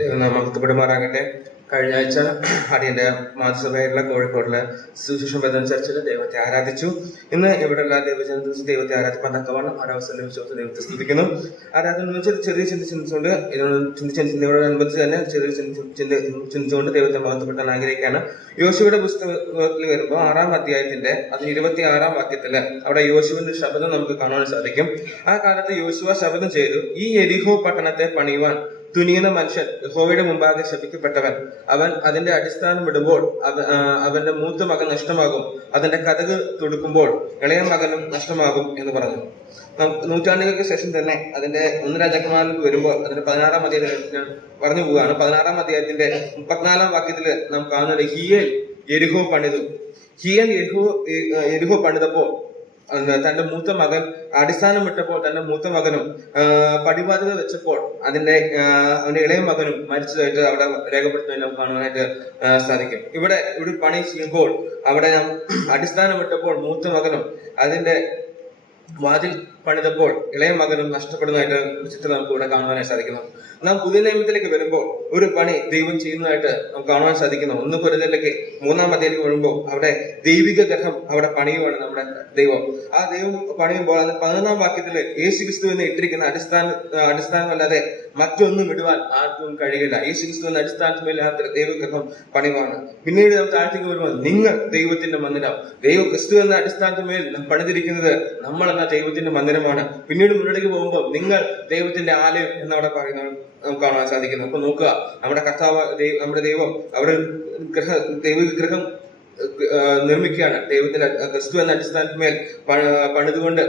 മഹത്വപ്പെടുമാറാകട്ടെ. കഴിഞ്ഞ ആഴ്ച അടിയന്റെ മാതൃസഭയായിട്ടുള്ള കോഴിക്കോടിലെ സുവിശേഷം ബദൽ ചർച്ചിൽ ദൈവത്തെ ആരാധിച്ചു. ഇന്ന് ഇവിടെയുള്ള ദൈവത്തെ ആരാധിപ്പാൻ തക്കവണ്ണം ഒരവസരം ലഭിച്ചു ദൈവത്തെ സ്തുതിക്കുന്നു. ആരാധന എന്ന് വെച്ചാൽ ചെറിയ ചിന്തിച്ചുകൊണ്ട് ഇതിനോടനുബന്ധിച്ച് തന്നെ ചെറിയ ചിന്തിച്ചുകൊണ്ട് ദൈവത്തെ മഹത്വപ്പെടുത്താൻ ആഗ്രഹിക്കുകയാണ്. യോശുവയുടെ പുസ്തകത്തിൽ വരുമ്പോൾ 6-ാം അധ്യായത്തിന്റെ 26-ാം വാക്യത്തില് അവിടെ യോശുവിന്റെ ശബ്ദം നമുക്ക് കാണാൻ സാധിക്കും. ആ കാലത്ത് യോശുവ ശബ്ദം ചെയ്തു, ഈ യെരിഹോ പട്ടണത്തെ പണിയുവാൻ തുനിയുന്ന മനുഷ്യൻ യഹോവയുടെ മുമ്പാകെ ശപിക്കപ്പെട്ടവൻ. അവൻ അതിന്റെ അടിസ്ഥാനം ഇടുമ്പോൾ അവന്റെ മൂത്ത മകൻ നഷ്ടമാകും, അതിന്റെ കതക് തുടുക്കുമ്പോൾ ഇളയ മകനും നഷ്ടമാകും എന്ന് പറഞ്ഞു. നൂറ്റാണ്ടുകൾക്ക് ശേഷം തന്നെ അതിന്റെ 1 രാജാക്കന്മാരിലേക്ക് വരുമ്പോൾ അതിന്റെ 16-ാം അധ്യായത്തിൽ പറഞ്ഞു പോവുകയാണ്. 16-ാം അധ്യായത്തിന്റെ 34-ാം വാക്യത്തില് നാം കാണുന്നത് ഹിയേൽ യെരിഹോ പണിതു. ഹിയേൽ യെരിഹോ പണിതപ്പോ തന്റെ മൂത്ത മകൻ അടിസ്ഥാനം വിട്ടപ്പോൾ തന്റെ മൂത്ത മകനും പടിവാതിൽ വെച്ചപ്പോൾ അവന്റെ ഇളയ മകനും മരിച്ചതായിട്ട് അവിടെ രേഖപ്പെടുത്തുന്നതിന് നമുക്ക് കാണുവാനായിട്ട് സാധിക്കും. ഇവിടെ പണി ചെയ്യുമ്പോൾ അവിടെ അടിസ്ഥാനം വിട്ടപ്പോൾ മൂത്ത മകനും അതിന്റെ വാതിൽ പണിതപ്പോൾ ഇളയ മകനും നഷ്ടപ്പെടുന്നതായിട്ട് ചിത്രം നമുക്ക് ഇവിടെ കാണുവാനായി സാധിക്കുന്നു. നാം പുതിയ നിയമത്തിലേക്ക് വരുമ്പോൾ ഒരു പണി ദൈവം ചെയ്യുന്നതായിട്ട് നമുക്ക് കാണുവാൻ സാധിക്കുന്നു. 1 കൊരിന്ത്യരിലേക്ക് 3-ാം അധ്യായത്തിലേക്ക് വരുമ്പോൾ അവിടെ ദൈവിക ഗ്രഹം അവിടെ പണിയുവാണ് നമ്മുടെ ദൈവം. ആ ദൈവം പണിയുമ്പോൾ അത് 11-ാം വാക്യത്തില് യേശുക്രിസ്തു എന്ന് ഇട്ടിരിക്കുന്ന അടിസ്ഥാനമല്ലാതെ മറ്റൊന്നും ഇടുവാൻ ആർക്കും കഴിയില്ല. യേശുക്രിസ്തു എന്ന അടിസ്ഥാനത്തിലില്ലാത്ത ദൈവഗ്രഹം പണിയുവാണ്. പിന്നീട് നാം താഴ്ത്തേക്ക് വരുമ്പോൾ നിങ്ങൾ ദൈവത്തിന്റെ മന്ദിരം, ക്രിസ്തു എന്ന അടിസ്ഥാനത്തിന്മേൽ പണിതിരിക്കുന്നത് നമ്മൾ എന്ന ദൈവത്തിന്റെ മന്ദിരമാണ്. പിന്നീട് മുന്നിലേക്ക് പോകുമ്പോൾ നിങ്ങൾ ദൈവത്തിന്റെ ആലയം എന്നവിടെ പറയുന്നത് നമുക്ക് കാണാൻ സാധിക്കുന്നു. അപ്പൊ നോക്കുക, നമ്മുടെ കർത്താവ് നമ്മുടെ ദൈവം അവിടെ ദൈവഗ്രഹം നിർമ്മിക്കുകയാണ്. ദൈവത്തിന്റെ ക്രിസ്തു എന്ന അടിസ്ഥാനത്തിന്മേൽ പണിതുകൊണ്ട്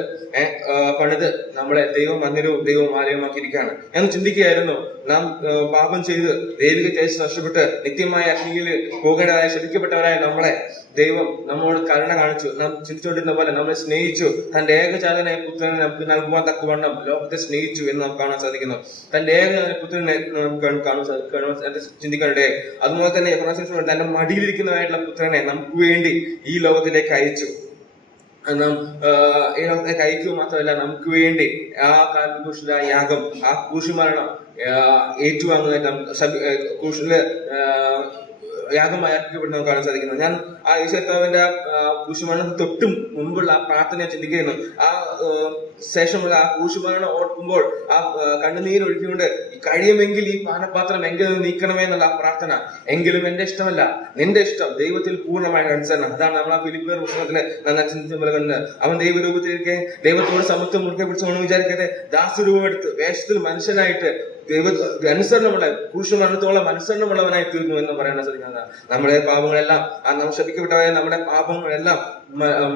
പണിത് നമ്മളെ ദൈവ മന്ദിരവും ദൈവവും ആലയമാക്കിയിരിക്കുകയാണ്. ഞാൻ ചിന്തിക്കുകയായിരുന്നു, നാം പാപം ചെയ്ത് ദൈവിക തേജസ് നഷ്ടപ്പെട്ട് നിത്യമായ അഗ്നിയിൽ പോകേണ്ടതായ ശപിക്കപ്പെട്ടവരായ നമ്മളെ ദൈവം നമ്മോട് കരുണ കാണിച്ചു. നാം ചിന്തിച്ചുകൊണ്ടിരുന്ന പോലെ നമ്മളെ സ്നേഹിച്ചു. തന്റെ ഏകജാതനായ പുത്രനെ നമുക്ക് നൽകുവാൻ തക്കവണ്ണം ലോകത്തെ സ്നേഹിച്ചു എന്ന് നമുക്ക് കാണാൻ സാധിക്കുന്നു. തന്റെ ഏകജാതനായ പുത്രനെ നമുക്ക് ചിന്തിക്കാനിടയായി. അതുപോലെ തന്നെ തന്റെ മടിയിലിരിക്കുന്നതായിട്ടുള്ള പുത്രനെ നമുക്ക് വേണ്ടി ഈ ലോകത്തിലേക്ക് അയച്ചു. നാം ഈ ലോകത്തിലേക്ക് അയക്കുക മാത്രമല്ല, നമുക്ക് വേണ്ടി ആ കാൽക്രൂശിലെ യാഗം, ആ ക്രൂശുമരണം ഏറ്റുവാങ്ങുന്നതായിട്ട് ക്രൂശില് യാഗമായി അർപ്പിക്കപ്പെടുന്ന കാണാൻ സാധിക്കുന്നു. ഞാൻ ആ യേശുവിന്റെ ക്രൂശുമരണം തൊട്ടും മുൻപുള്ള ആ പ്രാർത്ഥന ചിന്തിക്കുന്നു. ആ ശേഷമുള്ള ആ ക്രൂശുമരണം ഓർക്കുമ്പോൾ ആ കണ്ണുനീർ ഒഴുകിക്കൊണ്ട് കഴിയുമെങ്കിൽ ഈ പാനപാത്രം എങ്കിലും നീക്കണമേ എന്നുള്ള ആ പ്രാർത്ഥന. എങ്കിലും എന്റെ ഇഷ്ടമല്ല നിന്റെ ഇഷ്ടം, ദൈവത്തിൽ പൂർണ്ണമായ അനുസരണം. അതാണ് നമ്മൾ ആ ഫിലിപ്പിയർ പുസ്തകത്തില് ചിന്തിച്ച പോലെ കണ്ടത്. അവൻ ദൈവരൂപത്തിലേക്ക് ദൈവത്തോട് സമത്വം മുറുകെ പിടിച്ചോണെന്ന് വിചാരിക്കട്ടെ, ദാസരൂപം എടുത്ത് വേഷത്തിൽ മനുഷ്യനായിട്ട് അനുസരണമുള്ള ക്രൂശുമരണത്തോളം അനുസരണമുള്ളവനായി തീർന്നു എന്ന് പറയുന്ന സാധിക്കുന്നത്. നമ്മുടെ പാപങ്ങളെല്ലാം നാം ശപിക്കപ്പെട്ടവരെ നമ്മുടെ പാപങ്ങളെല്ലാം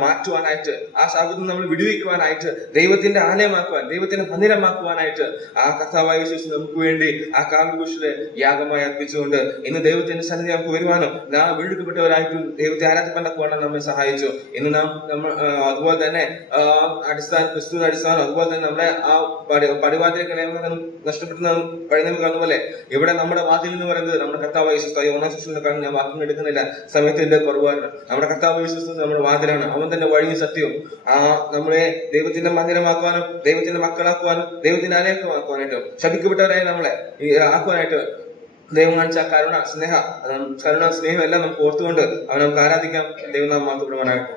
മാറ്റുവാനായിട്ട്, ആ ശാപത്തിൽ നമ്മൾ വിടുവിക്കുവാനായിട്ട്, ദൈവത്തിന്റെ ആലയമാക്കുവാൻ, ദൈവത്തിന്റെ മന്ദിരമാക്കുവാനായിട്ട് ആ കർത്താവായ യേശു നമുക്ക് വേണ്ടി ആ കാൽക്രൂശിലെ യാഗമായി അർപ്പിച്ചുകൊണ്ട് ഇന്ന് ദൈവത്തിന്റെ സന്നിധി നമുക്ക് വരുവാനും നാം വീണ്ടെടുക്കപ്പെട്ടവരായിട്ട് ദൈവത്തെ ആരാധിപ്പാൻ തക്കവണ്ണം നമ്മെ സഹായിച്ചു. ഇന്ന് നാം അതുപോലെ തന്നെ ക്രിസ്തുവിന്റെ അടിസ്ഥാനം, അതുപോലെ തന്നെ നമ്മുടെ ആ പടിവാതിലേക്ക് നഷ്ടപ്പെടുന്ന പഴയ കാണുന്ന പോലെ ഇവിടെ നമ്മുടെ വാതിൽ എന്ന് പറയുന്നത് നമ്മുടെ കർത്താവ് യേശുക്രിസ്തു. 1-ാം സെക്ഷനിൽ കാണുന്ന ഞാൻ വാക്യം എടുക്കുന്നില്ല, സമയത്തിന്റെ കുറവാണ്. നമ്മുടെ കർത്താവ് യേശുക്രിസ്തു നമ്മുടെ വാതിലാണ്. അവൻ തന്നെ വഴിയും സത്യവും. നമ്മളെ ദൈവത്തിന്റെ മന്ദിരമാക്കുവാനും ദൈവത്തിന്റെ മക്കളാക്കുവാനും ദൈവത്തിന്റെ ആലയമാക്കുവാനായിട്ടും ശപിക്കപ്പെട്ടവരായി നമ്മളെ ആക്കുവാനായിട്ട് ദൈവം കാണിച്ച കരുണ സ്നേഹം എല്ലാം നമുക്ക് ഓർത്തുകൊണ്ട് അവൻ നമുക്ക് ആരാധിക്കാം. ദൈവം നാം മാത്രപ്പെടുവാനാകട്ടെ.